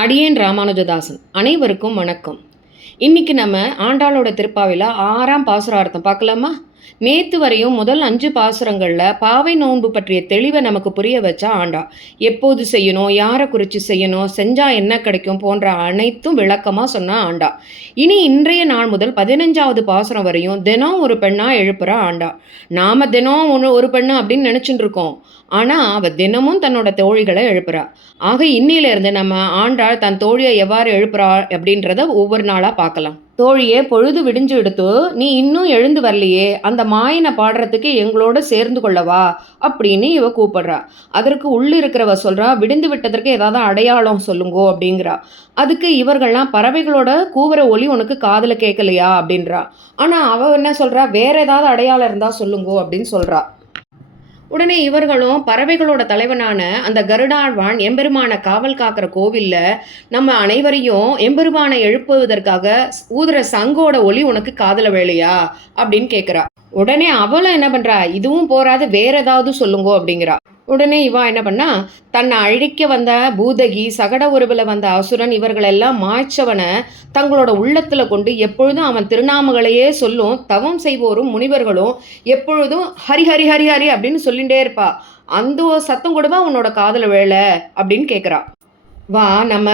அடியேன் ராமானுஜதாசன். அனைவருக்கும் வணக்கம். இன்னைக்கு நம்ம ஆண்டாளோட திருப்பாவில ஆறாம் பாசுரார்த்தம் பார்க்கலாமா? நேத்து வரையும் முதல் அஞ்சு பாசுரங்களில் பாவை நோன்பு பற்றிய தெளிவை நமக்கு புரிய வச்சா ஆண்டா. எப்போது செய்யணும் யாரை குறித்து செய்யணும் செஞ்சால் என்ன கிடைக்கும் போன்ற அனைத்தும் விளக்கமாக சொன்னா ஆண்டா. இனி இன்றைய நாள் முதல் பதினஞ்சாவது பாசுரம் வரையும் தினம் ஒரு பெண்ணாக எழுப்புறா ஆண்டா. நாம தினம் ஒன்று ஒரு பெண்ணு அப்படின்னு நினச்சிட்டு இருக்கோம். ஆனால் அவள் தினமும் தன்னோட தோழிகளை எழுப்புறா. ஆக இன்னிலிருந்து நம்ம ஆண்டாள் தன் தோழியை எவ்வாறு எழுப்புறா அப்படின்றத ஒவ்வொரு நாளாக பார்க்கலாம். தோழியே பொழுது விடிஞ்சு எடுத்து நீ இன்னும் எழுந்து வரலையே அந்த மாயனை பாடுறதுக்கு எங்களோட சேர்ந்து கொள்ளவா? அப்படின்னு இவ கூப்பிடுறா. அதற்கு உள்ளே இருக்கிறவ சொல்கிறா விடிந்து விட்டதற்கு ஏதாவது அடையாளம் சொல்லுங்கோ அப்படிங்கிறா. அதுக்கு இவர்கள்லாம் பறவைகளோட கூவுற ஒலி உனக்கு காதில் கேட்கலையா அப்படின்றா. ஆனால் அவ என்ன சொல்கிறா வேற ஏதாவது அடையாளம் இருந்தால் சொல்லுங்கோ அப்படின்னு சொல்கிறா உடனே இவர்களும் பறவைகளோட தலைவனான அந்த கருடாழ்வான் எம்பெருமான காவல் காக்கிற கோவில்ல நம்ம அனைவரையும் எம்பெருமானை எழுப்புவதற்காக ஊதுற சங்கோட ஒளி உனக்கு காதல வேலையா அப்படின்னு கேட்குறா உடனே அவளும் என்ன பண்றா? இதுவும் போறாது வேற ஏதாவது சொல்லுங்கோ அப்படிங்கிறா. உடனே இவா என்ன பண்ணா தன்னை அழிக்க வந்த பூதகி சகட உருவில் வந்த அசுரன் இவர்களெல்லாம் மாய்ச்சவனை தங்களோட உள்ளத்தில் கொண்டு எப்பொழுதும் அவன் திருநாமங்களையே சொல்லும் தவம் செய்வோரும் முனிவர்களும் எப்பொழுதும் ஹரி ஹரி ஹரி ஹரி அப்படின்னு சொல்லிகிட்டே இருப்பா. அந்த சத்தம் கூடவா உன்னோட காதல வேலை அப்படின்னு கேட்குறா வா நம்ம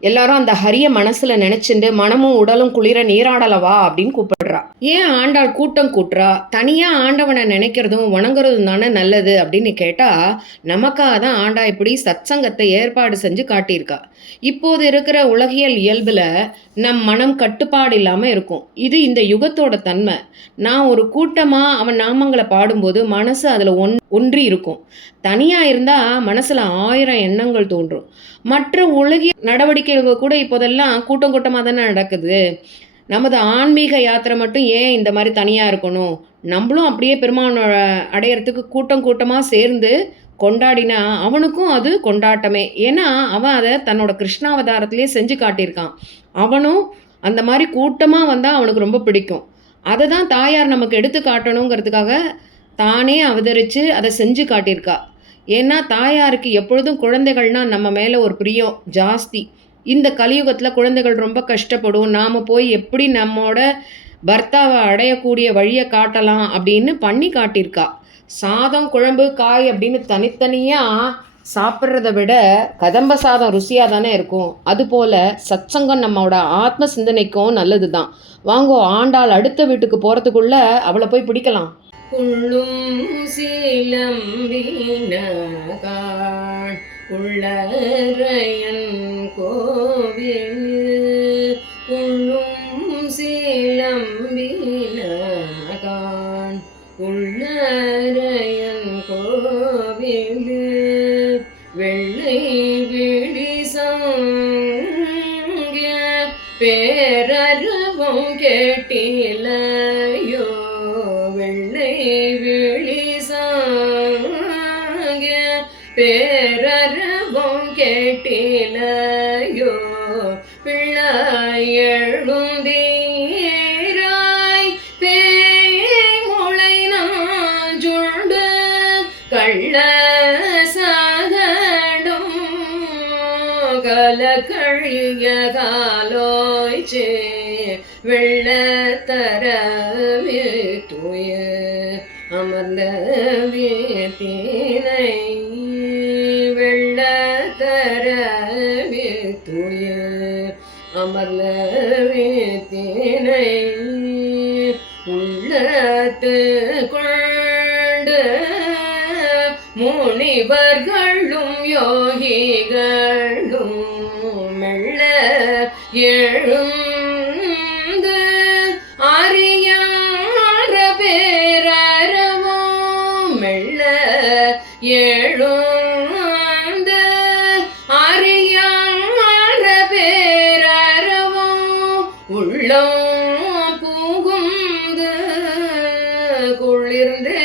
எல்லாரும் அந்த ஹரிய மனசுல நினைச்சுண்டு மனமும் உடலும் குளிர நீராடலவா? அப்படின்னு கூப்பிடுறா. ஏன் ஆண்டாள் கூட்டம் கூட்டுறா? தனியா ஆண்டவனை நினைக்கிறதும் வணங்குறதும் தானே நல்லது? அப்படின்னு கேட்டா நமக்காக தான் ஆண்டா இப்படி சத்சங்கத்தை ஏற்பாடு செஞ்சு காட்டியிருக்கா. இப்போது இருக்கிற உலகியல் இயல்புல நம் மனம் கட்டுப்பாடு இல்லாம இருக்கும். இது இந்த யுகத்தோட தன்மை. நான் ஒரு கூட்டமா அவன் நாமங்களை பாடும்போது மனசு அதுல ஒன் ஒன்றி இருக்கும். தனியா இருந்தா மனசுல ஆயிரம் எண்ணங்கள் தோன்றும். மற்ற உலகிய நடவடிக்கைகள் கூட இப்போதெல்லாம் கூட்டம் கூட்டமாக தானே நடக்குது. நமது ஆன்மீக யாத்திரை மட்டும் ஏன் இந்த மாதிரி தனியாக இருக்கணும்? நம்மளும் அப்படியே பெருமானோட அடையறதுக்கு கூட்டம் கூட்டமாக சேர்ந்து கொண்டாடினா அவனுக்கும் அது கொண்டாட்டமே. ஏன்னா அவன் அதை தன்னோட கிருஷ்ணாவதாரத்திலே செஞ்சு காட்டியிருக்கான். அவனும் அந்த மாதிரி கூட்டமாக வந்தால் அவனுக்கு ரொம்ப பிடிக்கும். அதை தான் தாயார் நமக்கு எடுத்து காட்டணுங்கிறதுக்காக தானே அவதரித்து அதை செஞ்சு காட்டியிருக்கா. ஏன்னா தாயாருக்கு எப்பொழுதும் குழந்தைகள்னால் நம்ம மேலே ஒரு பிரியம் ஜாஸ்தி. இந்த கலியுகத்தில் குழந்தைகள் ரொம்ப கஷ்டப்படும். நாம் போய் எப்படி நம்மோட பர்த்தாவை அடையக்கூடிய வழியை காட்டலாம் அப்படின்னு பண்ணி காட்டியிருக்கா. சாதம் குழம்பு காய் அப்படின்னு தனித்தனியாக சாப்பிட்றத விட கதம்ப சாதம் ருசியாக தானே இருக்கும். அதுபோல் சத்சங்கம் நம்மளோட ஆத்ம சிந்தனைக்கும் நல்லது தான் வாங்கோ ஆண்டாள் அடுத்த வீட்டுக்கு போகிறதுக்குள்ளே அவளை போய் பிடிக்கலாம். உள்ளும் சீலம் வீணகான் உள்ளரையன் கோவில். உள்ளும் சீலம் வீணகான் உள்ளரையன் கோவில். வெள்ளை விழி சங்க பேரருவம் கேட்டீர் பேரருவம் கேட்டிலையோ? பிள்ளையழுந்தீராய் பேமுளை நாஞ்சுண்டு கள்ள சாதடும் கலக்கழிய காலோய்ச்சே. வெள்ளத்தரவே தூய அமர்ந்த வேத்தினை வெள்ளத்தரவே தூய அமர்ந்த வேத்தினை உள்ளத்து கொண்டு முனிவர்களும் யோகிகளும் மெல்ல எழும் அருந்து அறியாத பேரவும் உள்ளம் புகுந்து குளிர்ந்து